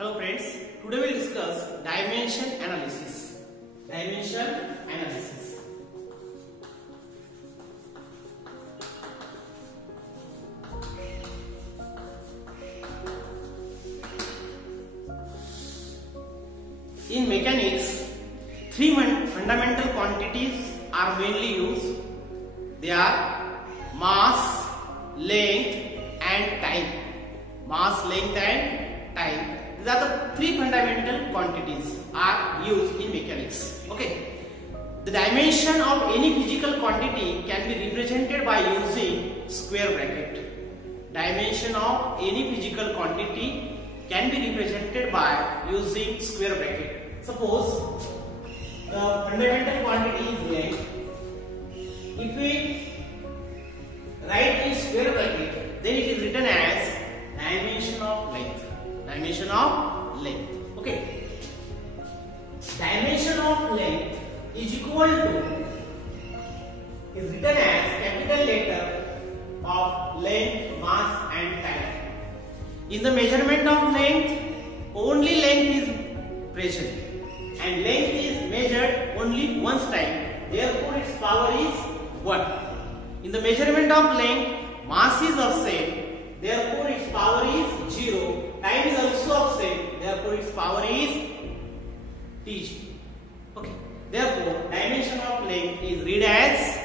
Hello friends, today we will discuss dimension analysis. Dimension analysis. In mechanics, three fundamental quantities are mainly used. They are mass, length and time. Mass, length and time. These are the three fundamental quantities are used in mechanics. Okay. The dimension of any physical quantity can be represented by using square bracket. Dimension of any physical quantity can be represented by using square bracket. Suppose the fundamental quantity is length. If we write in square bracket, then it is written as dimension of length. Dimension of length. Okay. Dimension of length is equal to, is written as capital letter of length, mass and time. In the measurement of length, only length is present and length is measured only once time. Therefore, its power is 1. In the measurement of length, mass is offset. Therefore, its power is 0. Time is also offset. Therefore, its power is T0. Okay. Therefore, dimension of length is read as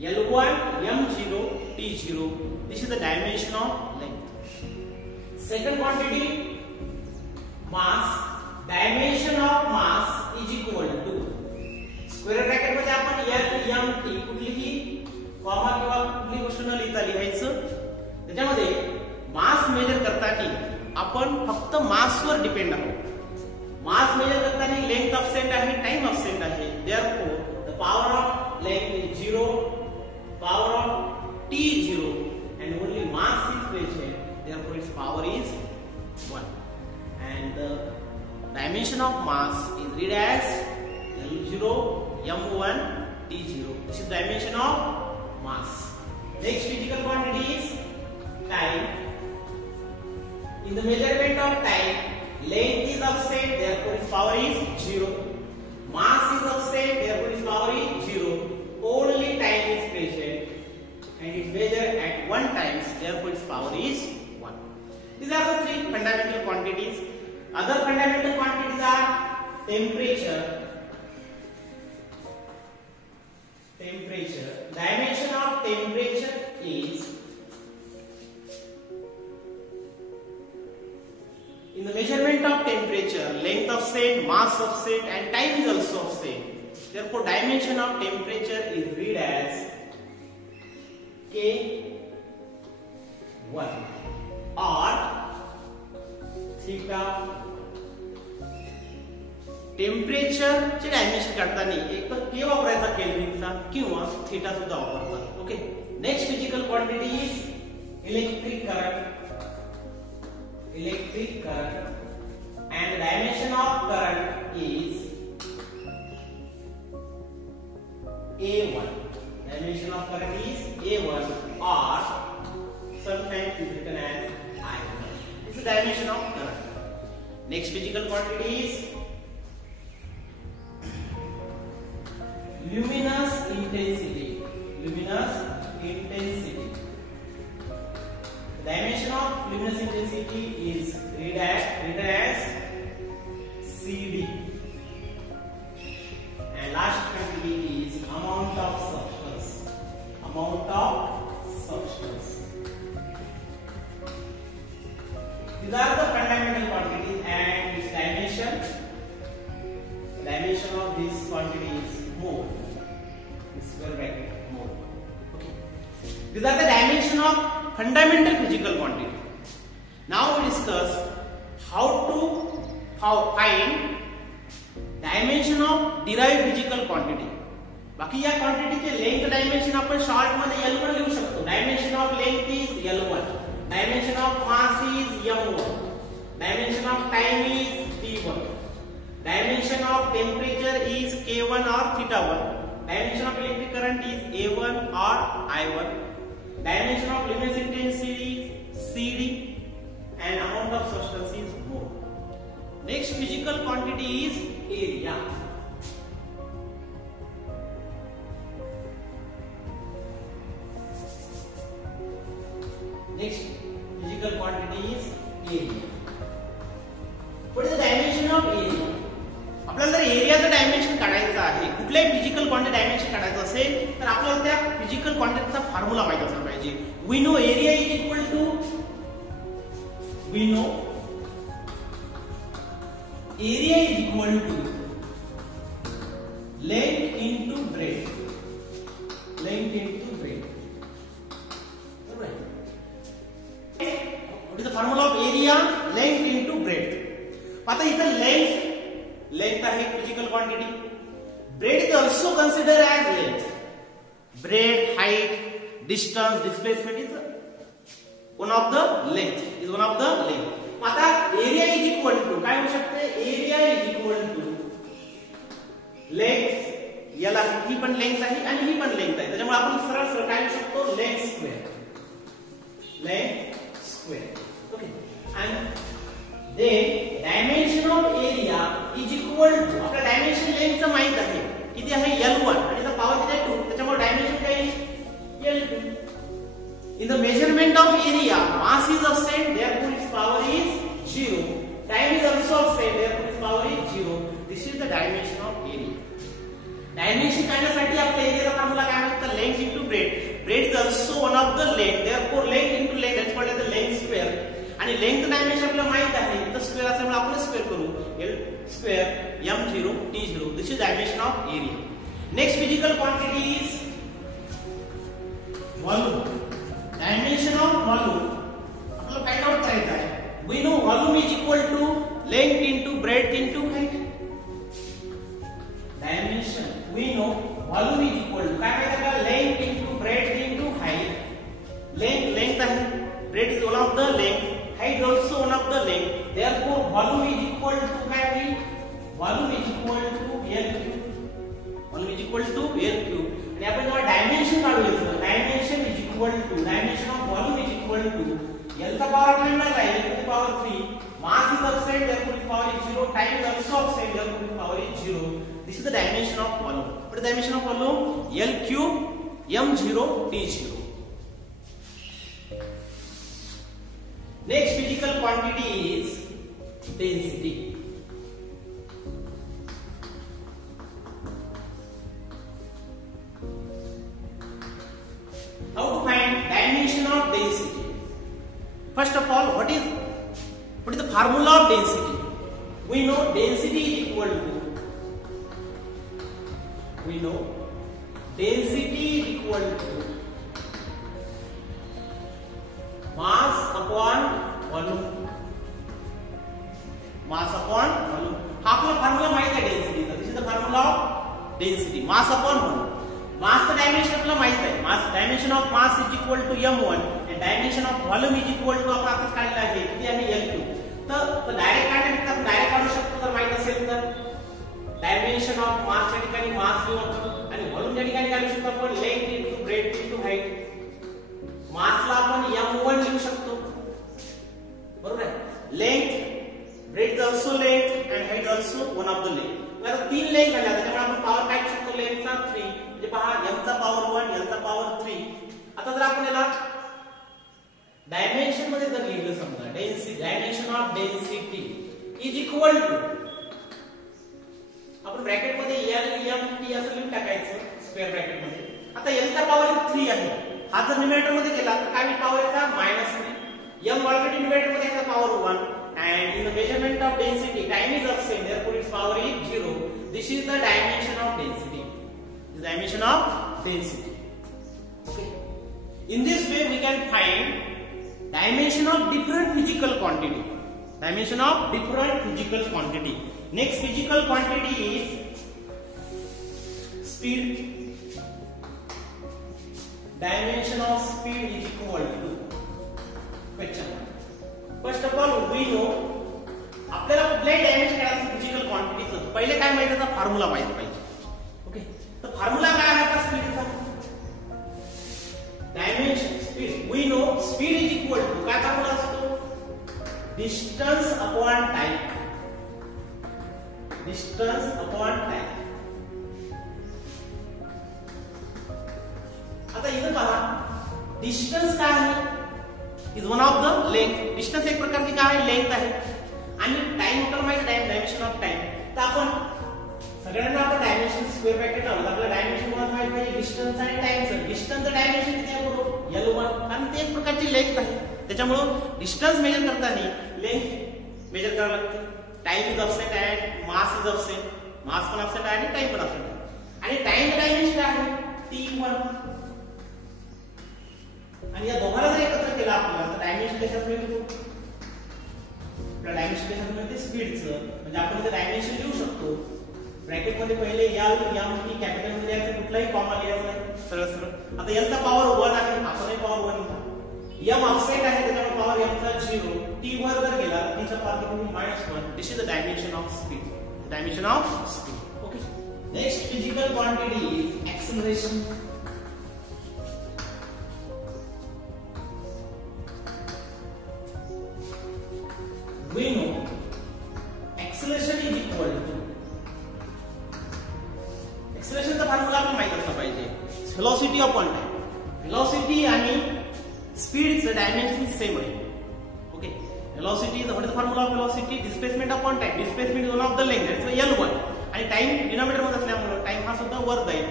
L1, M0, T0. This is the dimension of length. Second quantity, mass. Dimension of mass is equal to square bracket मध्ये आपण L, M, T कुठलीही कॉमा किंवा कुठली गोष्ट न लिहिता लिहायचं. त्याच्यामध्ये मास मेजर करताना आपण फक्त मास वर डिपेंड आहोत. मास मेजर करताना लेंथ ऑफसेट आहे, टाइम ऑफसेट आहे. Therefore the power of length is 0, power of t 0 and only mass is present. Therefore its power is 1. And the dimension of mass is read as L0, M1, T0. This is dimension of mass. Next physical quantity is time. In the measurement of time, length is offset, therefore its power is 0. Mass is offset, therefore its power is 0. Only time is present and it is measured at 1 times, therefore its power is 1. These are the three fundamental quantities. Other fundamental quantities are temperature. Temperature. Dimension of temperature is, in the measurement of temperature, length offset, mass offset and time is also offset. Therefore, dimension of temperature is read as K1 or theta. Temperature चे डायमेन्शन काढताना एक तर के वापरायचा केल्विनचा किंवा थीटा सुद्धा वापरतात. Okay. Next physical quantity is electric current. Electric current and the dimension of current is A1. Dimension of current is A1 or sometimes is written as I1. This is the dimension of current. Next physical quantity is luminous intensity. Luminous intensity. The dimension of luminous intensity is written as CD. And last quantity is amount of substance. Amount of substance. These are the fundamental quantities and its dimension. The dimension of this quantity is mole. Square bracket mole. Okay. These are the dimension of fundamental physical quantity. Now we discuss how find dimension of derived physical quantity. बाकी या क्वांटिटी चे length dimension आपण शॉर्ट मध्ये L1 लिहू शकतो. Dimension of length is L1. Dimension of mass is M1. Dimension of time is T1. Dimension of temperature is K1 or theta1. Dimension of electric current is A1 or I1. Dimension of luminous intensity is CD and amount of substance is mole. Next physical quantity is area. Next physical quantity is area. What is the dimension of area? आपल्याला जर एरियाचं डायमेन्शन काढायचं आहे, कुठल्याही physical quantity dimension काढायचं असेल तर आपल्याला त्या फिजिकल क्वांटिटीचा फॉर्म्युला माहित असला पाहिजे. We know area is equal to length into breadth. What is the formula of area? Length into breadth. आता इथं लेंथ आहे physical quantity. Breadth is also consider as length. Breadth, height, distance, displacement is one of the length. आता area is equal to काय होऊ शकते? Area is equal to length. याला ही पण लेंथ आहे आणि ही पण लेंथ आहे, त्याच्यामुळे आपण सरळ काय लिहू शकतो? Length square. Okay. and then dimension of area is equal to आपल्या डायमेन्शन लेंथचं माहित आहे किती आहे? L1 आणि द पॉवर किती आहे? 2. त्याच्यामुळे डायमेन्शन काय आहे? L2. In the measurement of area, mass is of same, therefore its power is 0. Time is also of same, therefore its power is 0. This is the dimension of area. Dimension काढण्यासाठी आपल्या एरियाचा formula काय म्हणतात? Length into breadth. Breadth is also one of the length, therefore length into length that's called as the length square. आणि length dimension आपल्याला माहित आहे, तर स्क्वेअर असल्यामुळे आपण स्क्वेअर करू. L square m0 t0. This is dimension of area. Next physical quantity is volume. Dimension of volume आपल्याला find out करायचं आहे. We know volume is equal to length into breadth into height. Dimension we know volume is equal to काय माहिती आहे? Length into breadth into height. Length आहे, breadth is one of the length, height also one of the length, therefore volume is equal to काय होईल? Volume is equal to L3. आणि आपण जेव्हा dimension काढूया, dimension is equal to dimension of volume is equal to L चा power काय आहे? L to the power 3. Mass is of same, therefore its power is 0. Time is also of same, therefore its power is 0. This is the dimension of volume. What is the dimension of volume? L cube m0 t0. Next physical quantity is density. How to find dimension of density? First of all, what is the formula of density? We know density is equal to mass upon volume. हा आपला formula माहित आहे डेन्सिटीचा. This is the formula of density. Mass upon volume. मासचं dimension आपल्याला माहित आहे. Mass dimension of mass is equal to m1 आणि dimension of volume is equal to आपण आताच काढलं आहे किती आहे? L3. तर डायरेक्ट काढण्यापेक्षा आपण डायरेक्ट काढू शकतो जर माहित असेल तर. डायमेन्शन ऑफ मासच्या ठिकाणी मास लिहू आपण आणि व्हॉल्यूमच्या ठिकाणी काढू शकतो आपण length into breadth into height. मासला आपण m1 लिहू शकतो, बरोबर आहे. Length, breadth also length and height also one of the length. आता 3 लेंथ आल्या, त्याच्यामुळे आपण पॉवर काय करू शकतो? लेंथचा 3. म्हणजे पहा m चा पॉवर 1, l चा पॉवर 3. आता जर आपण याला डायमेन्शन मध्ये जर लिहिलं, समजा density, dimension of density is equal to आपण ब्रॅकेट मध्ये l m t असं लिहून टाकायचं स्क्वेअर ब्रॅकेट मध्ये. आता l चा पॉवर 3 आहे, हा जर न्यूमरेटर मध्ये गेला तर काय पॉवर येता? -3. m ऑलरेडी न्यूमरेटर मध्ये आहे, पॉवर 1. and in the measurement of density, time is of same, therefore its power is 0. This is the dimension of density. The dimension of density. Okay. In this way we can find dimension of different physical quantity. Dimension of different physical quantity. Next physical quantity is speed. Dimension of speed is equal to question. First of all, we know आपल्याला कुठल्याही डायमेन्शन काढायचं फिजिकल क्वांटिटीचं पहिले काय माहिती आहे? फॉर्म्युला माहिती पाहिजे. ओके, तर फॉर्म्युला काय आहे का स्पीडचा? Dimension speed. We know speed is equal to काय फॉर्म्युला असतो? Distance upon time. Distance upon time. आता इथं पहा डिस्टन्स काय आहे is one of the length. Distance एक प्रकारची काय आहे लेंथ आहे आणि टाइम आपल्याला माहिती आहे डायमेन्शन ऑफ टाइम. तर आपण सगळ्यांना आपण डायमेन्शन स्क्वेअर ब्रॅकेट लावलं आपल्याला डायमेन्शन मला माहिती आहे डिस्टन्स आणि टाइमचं. डिस्टन्सचं डायमेन्शन किती आहे बरोबर L1 कारण ते एक प्रकारची लेंथ आहे त्याच्यामुळे डिस्टन्स मेजर करताना लेंथ मेजर करावं लागते. Time is offset and mass is offset. Mass पण ऑफसेट आहे आणि टाइम पण ऑफसेट आहे आणि टाइम डायमेन्शन काय आहे T1. आणि या दोघांना जर एकत्र केलं आपल्याला तर डायमेन्शन कशात मिळतो आपल्याला डायमेन्शन कशात मिळते स्पीडचं. म्हणजे आपण इथे डायमेन्शन लिहू शकतो ब्रॅकेट मध्ये पहिले L M T कॅपिटल मध्ये द्यायचं कुठलाही कॉमा लिहायचा नाही सरळ सरळ. आता L चा पॉवर 1 आहे आपणही पॉवर 1 लिहा. M ऑफसेट आहे त्याच्यामुळे पॉवर M चा 0. T वर जर गेला T चा पॉवर किती -1. This is the dimension of speed. Dimension of speed. Okay. Next physical quantity is acceleration. We know acceleration is equal to acceleration चा फॉर्म्युला आपल्याला माहित असला पाहिजे velocity upon time. velocity आणि स्पीडचं डायमेन्शन सेम आहे. Okay. velocity is the formula of velocity displacement upon time. displacement is one of the length that's L1 आणि time denominator मध्ये असल्यामुळे टाइम हा सुद्धा वर जाईल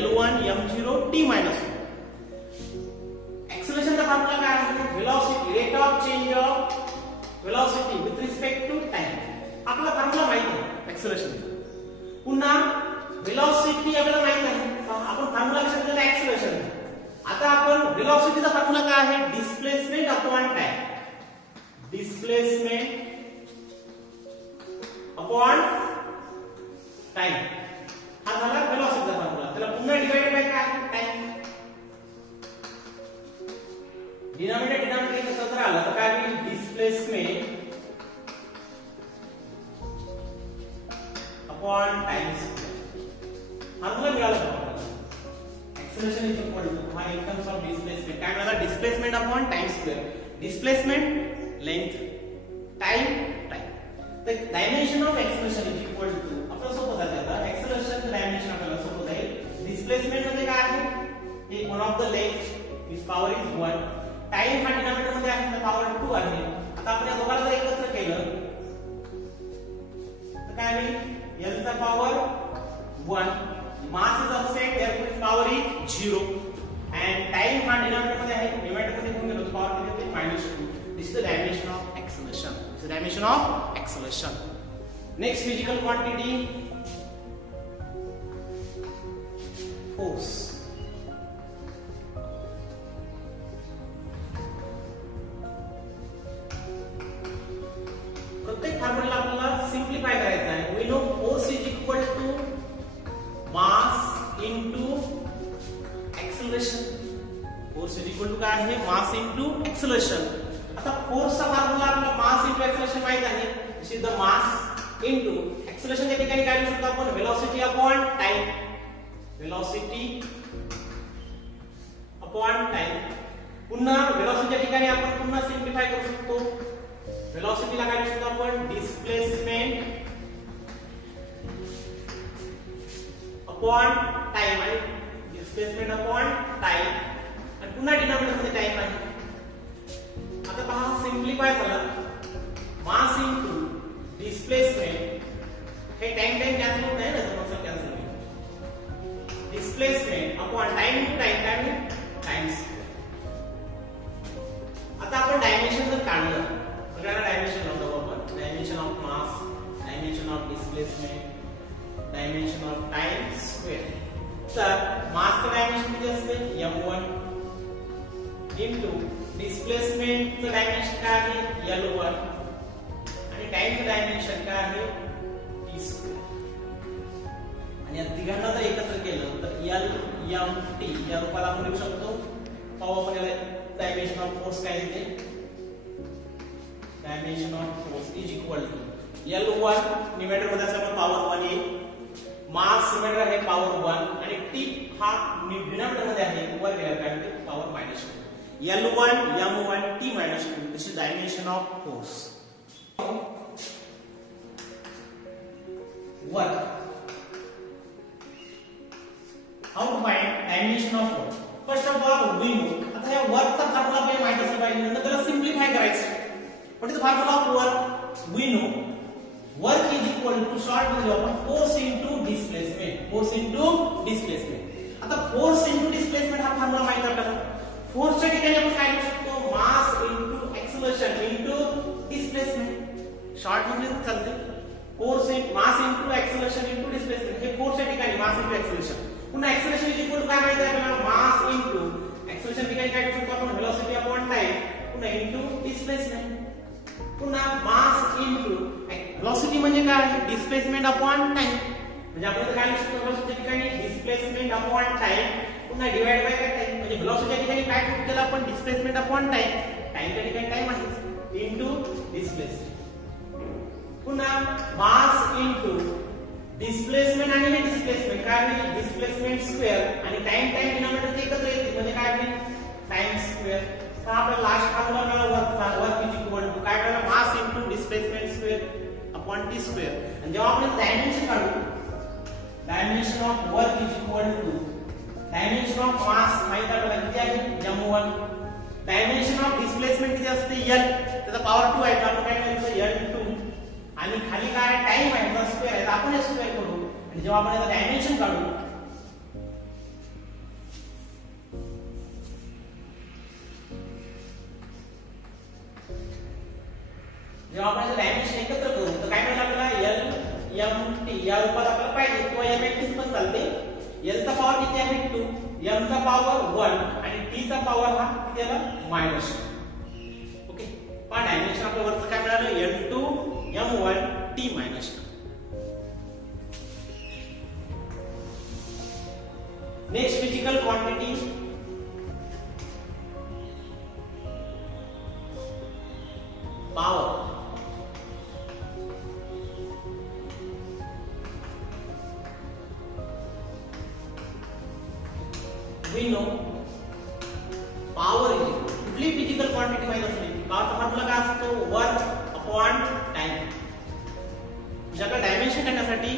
L1 M0 T -1. acceleration चा फॉर्म्युला काय आहे velocity rate of change of velocity with respect to time. आपला फॉर्म्युला माहित आहे एक्सेलरेशन. पुन्हा velocity आपल्याला माहित आहे आपण फॉर्म्युला कशात घेतला एक्सेलरेशन. आता आपण velocityचा फॉर्म्युला काय आहे displacement upon time. Displacement upon time हा झाला velocityचा फॉर्म्युला. त्याला पुन्हा डिवाइडेड बाय काय आहे टाइम. डिनॉमिनेटर एकत्र आला तर काय होईल displacement upon time square. Formula मिळाला एक्सेलरेशन इज इक्वल टू हा इन टर्म्स ऑफ डिस्प्लेसमेंट काय मिळाला displacement upon time square. Displacement length time time. तर dimension of acceleration is equal to आपल्याला सोपं जातं. आता एक्सेलरेशन डायमेन्शन आपल्याला सोपं जाईल. डिस्प्लेसमेंट म्हणजे काय आहे हे one of the length is power is 1. Time हा डिनॉमिनेटर मध्ये आहे तर पॉवर 2 आहे. आता आपण या दोघांना जर एकत्र केलं तर काय होईल L चा पॉवर 1 मास is offset therefore power is 0 and time हा डिनॉमिनेटर मध्ये आहे न्यूमरेटर मध्ये घेऊन गेलो पॉवर किती होते -2. This is the dimension of acceleration. This is the dimension of acceleration. Next physical quantity force. प्रत्येक फॉर्म्युला आपल्याला सिंप्लिफाय करायचा आहे. We know force is equal to mass into acceleration. Force is equal to काय आहे मास into acceleration. आता फोर्सचा फॉर्म्युला आपल्याला मास into acceleration माहित आहे. This is the mass into acceleration. या ठिकाणी काय लिहू शकतो आपण velocity upon time. Velocity upon time. पुन्हा वेलोसिटीच्या ठिकाणी आपण पुन्हा सिंप्लिफाय करू शकतो. वेलोसिटीला काय लिहू शकतो आपण डिस्प्लेसमेंट अपॉन टाइम आणि डिस्प्लेसमेंट अपॉन टाइम आणि पुन्हा डिनॉमिनेटर मध्ये टाइम आहे. आता पहा सिंप्लिफाय झाला मास इनटू डिस्प्लेसमेंट. हे टाइम कॅन्सल होत नाही ना तर मग कॅन्सल होईल. Displacement upon time to time काय होईल टाइम्स. आता आपण डायमेन्शन जर काढलं सगळ्यांना डायमेन्शन लावतो आपण. Dimension of mass, dimension of displacement, dimension of time square. तर मासचं डायमेन्शन किती असते m1 इनटू डिस्प्लेसमेंटचं डायमेन्शन काय आहे L1 आणि टाइमचं डायमेन्शन काय आहे t स्क्वेअर. आणि या तिघांना जर एकत्र केलं तर L M T या रूपात आपण लिहू शकतो. पाहू आपण याला डायमेन्शन ऑफ फोर्स काय येते. Dimension of force is equal to L1 numerator मध्ये असल्यामुळे पॉवर 1 येईल. मास न्यूमरेटर आहे पॉवर 1 आणि T हा डिनॉमिनेटर मध्ये आहे वर गेला काय होते पॉवर -2. L1 M1 T -2. This is dimension of force. work. How to find dimension of work? First of all, we know आता हे वर्क चा फॉर्म्युला आपल्याला माहित असला पाहिजे. नंतर त्याला सिम्प्लिफाय करायचं. What is the formula of work? We know work is equal to short म्हणजे आपण force into displacement. Force into displacement. आता force into displacement हा फॉर्म्युला माहित आपल्याला. फोर्स च्या ठिकाणी आपण काय लिहू शकतो? मास into acceleration into displacement. Short म्हणजे चालते. Force mass into acceleration into displacement. हे फोर्स च्या ठिकाणी मास into acceleration. पुन्हा acceleration is equal to काय माहिती आहे आपल्याला? मास into acceleration ठिकाणी काय लिहू शकतो आपण? velocity upon time. पुन्हा into displacement. पुन्हा मास into velocity म्हणजे काय? displacement upon time. म्हणजे आपण काय लिहू शकतो? velocity ठिकाणी displacement upon time. पुन्हा डिवाइड बाय काय टाइम म्हणजे velocity ठिकाणी काय पुट केलं आपण? displacement upon time. टाइम च्या ठिकाणी टाइम आहे into displacement. पुन्हा मास into डिस्प्लेसमेंट आणि हे डिस्प्लेसमेंट काय होईल? डिस्प्लेसमेंट स्क्वेअर आणि टाइम डिनॉमिनेटर एकत्र येतील म्हणजे काय होईल? Time square. तर आपला लास्ट फॉर्म्युला मिळाला वर्क इज इक्वल टू काय मिळाला? Mass into displacement square upon T square. आणि जेव्हा आपण डायमेन्शन काढू dimension of work is equal to dimension of mass माहित आपल्याला किती आहे? m1. डायमेन्शन ऑफ डिस्प्लेसमेंट किती असते? l. त्याचा पॉवर 2 आहे. आपण काय करायचं? l2 आणि खाली काय टाइम आहे? त्याचा स्क्वेअर आहे. आपण हे स्क्वेअर करू आणि जेव्हा आपण याचा डायमेन्शन काढू जेव्हा आपण याचा डायमेन्शन एकत्र करू तर काय मिळेल आपल्याला? l m t या रूपात आपल्याला पाहिजे किंवा m x पण चालते. l चा पॉवर किती आहे? 2, m चा पॉवर 1 आणि t चा पॉवर हा किती आला? -2. ओके. पहा डायमेन्शन आपल्या वरचं काय मिळालं? l2 m1 t -2. Next physical quantity power. we know power is कुठली फिजिकल क्वांटिटी माहित असली पॉवरचा फॉर्म्युला काय असतो? Work upon time. म्हणजे आपल्याला डायमेन्शन काढण्यासाठी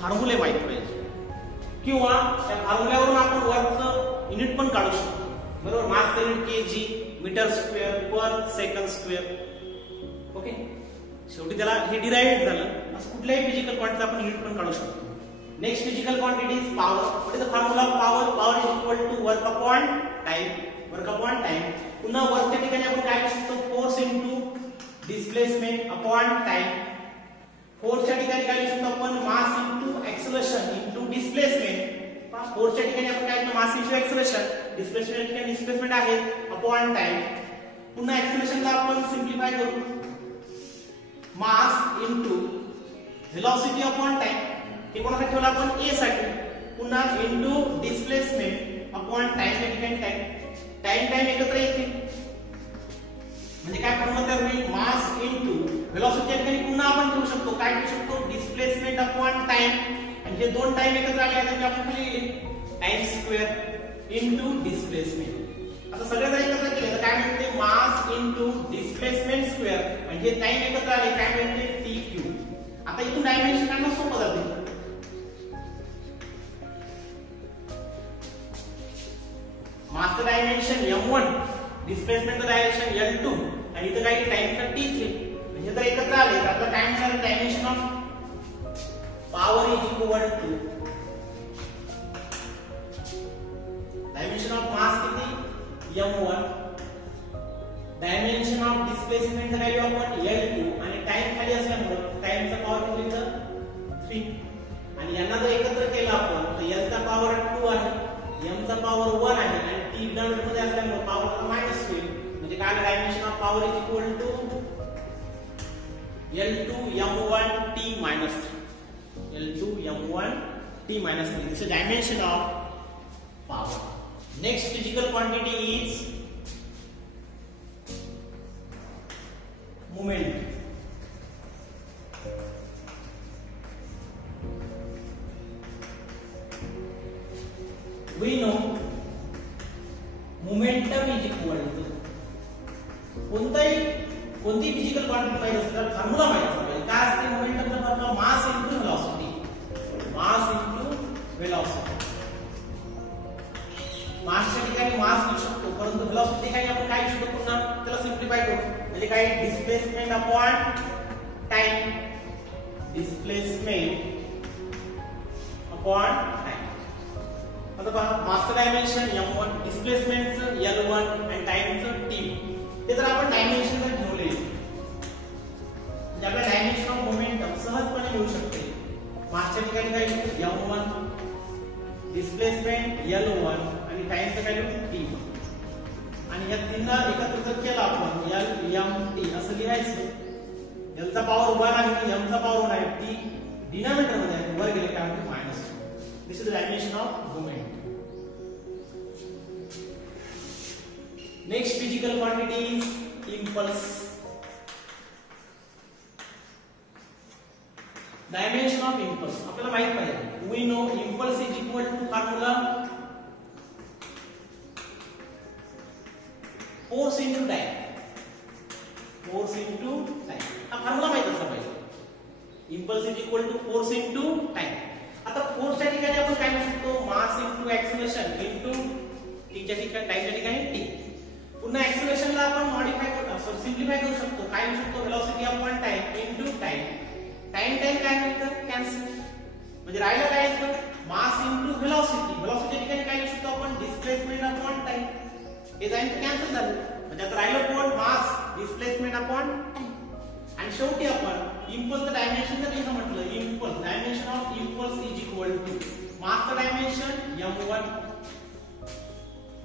फॉर्म्युले माहित पाहिजे किंवा त्या फॉर्म्युल्यावरून आपण वर्कचं युनिट पण काढू शकतो. बरोबर. Mass unit KG metre square per second square. Okay. शेवटी त्याला हे डिराइव्ह झालं. असं कुठल्याही फिजिकल क्वांटिटी आपण युनिट पण काढू शकतो. Next physical quantity is power. What is the formula of power? Power is equal to work upon time. Work upon time. पुन्हा वर्कच्या ठिकाणी आपण काय लिहू शकतो? Force into displacement upon time. फोर्सच्या ठिकाणी काय लिहू शकतो आपण? Mass into acceleration into displacement. फोर्सच्या ठिकाणी आपण काय लिहितो? Mass into acceleration. डिस्प्लेसमेंट ठिकाणी डिस्प्लेसमेंट आहे अपॉन टाइम. पुन्हा एक्सेलरेशनला आपण सिम्प्लिफाय करू. Mass into velocity upon time. हे कोणासाठी ठेवलं आपण? a साठी. पुन्हा इनटू डिस्प्लेसमेंट अपॉन टाइम या ठिकाणी टाइम एकत्र येतील म्हणजे काय फॉर्म्युला तयार होईल? मास इनटू व्हेलॉसिटी या ठिकाणी पुन्हा आपण ठेवू शकतो. काय ठेवू शकतो? Displacement upon time. आणि हे दोन टाइम एकत्र आले आहेत आपण खाली टाइम स्क्वेअर इनटू डिस्प्लेसमेंट. आता सगळे जर एकत्र केले तर काय मिळते? मास इनटू डिस्प्लेसमेंट स्क्वेअर आणि हे टाइम एकत्र आले काय मिळते? tq. आता इथून डायमेन्शन काढणं सोपं जाते. मास dimension m1 displacement dimension l2 आणि इथे काही टाइमचा t3 म्हणजे जर एकत्र आले तर आपला टाइम झाला dimension of power is equal to dimension of mass किती? m1. Dimension of displacement value आपण l2 आणि टाइम खाली असल्यामुळे टाइमचा पॉवर किती? 3 आणि यांना जर एकत्र केलं आपण तर l चा पॉवर 2 आहे m चा पॉवर 1 आहे आणि t डिनॉमिनेटर मध्ये असल्यामुळे पॉवर मायनस होईल म्हणजे काय? Dimension of power is equal to l2 m1 t minus 3. l2 m1 t minus 3. This is dimension of power. Next physical quantity is moment. We know momentum is equal to कोणती physical quantity माहिती असेल तर formula माहिती असेल. काय असते मोमेंटमचा formula? Mass into velocity. Mass into velocity. मासच्या ठिकाणी मास लिहू शकतो, परंतु वेलोसिटी ठिकाणी आपण काय लिहू शकतो पुन्हा त्याला सिम्प्लिफाय करू. म्हणजे काय displacement upon time, displacement upon time. आता पहा मासचं डायमेन्शन m1, डिस्प्लेसमेंटचं l1 आणि टाइमचं t. ते जर आपण डायमेन्शन जर ठेवले म्हणजे आपल्या डायमेन्शन ऑफ मोमेंटम सहजपणे मिळू शकते. मासच्या ठिकाणी काय लिहू m1, डिस्प्लेसमेंट l1 आणि टाइमचं काय लिहू t. आणि या तीनला एकत्र जर केलं आपण l m t असं लिहायचं. l चा पॉवर 1 आहे, m चा पॉवर 1 आहे, t डिनॉमिनेटर मध्ये आहे, वर गेले काय होते minus. This is dimension of moment. Next physical quantity is impulse. Dimension of impulse आपल्याला माहित पाहिजे. We know impulse is equal to formula force into time. Force into time हा फॉर्म्युला माहित असला पाहिजे. Impulse is equal to force into time. आता फोर्सच्या ठिकाणी आपण काय लिहू शकतो, मास इंटू एक्सेलरेशन इंटू टीच्या ठिकाणी टाइमच्या ठिकाणी टी. पुन्हा एक्सेलरेशनला आपण मॉडिफाय करू, सिम्प्लिफाय करू शकतो. काय लिहू शकतो, velocity upon time into time. Time काय होतं कॅन्सल. म्हणजे राहिलं काय येतं मास इंटू वेलोसिटी. वेलोसिटी ठिकाणी काय लिहू शकतो आपण डिस्प्लेसमेंट अपॉन टाइम. हे जाईन कॅन्सल झालं. म्हणजे आता राहिलं कोण मास डिस्प्लेसमेंट अपॉन टाइम. आणि शेवटी आपण इम्पल्सचं डायमेन्शन जर लिहिलं म्हटलं, impulse dimension of impulse is equal to मासचं dimension m1,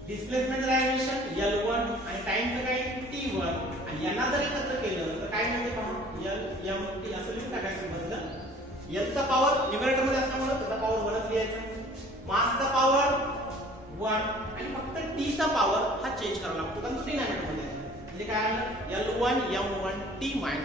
displacement dimension l1 आणि टाइमचं काय t1. आणि यांना जर एकत्र केलं तर काय मिळते पहा l m t असं लिहून टाकायचं. बदल l चा पॉवर न्यूमरेटर मध्ये असल्यामुळे त्याचा पॉवर 1 लिहायचा. मासचा पॉवर 1 आणि फक्त t चा पॉवर हा चेंज करावा लागतो कारण तो डिनॉमिनेटर मध्ये आहे. म्हणजे काय आलं l1 m1 t - 1.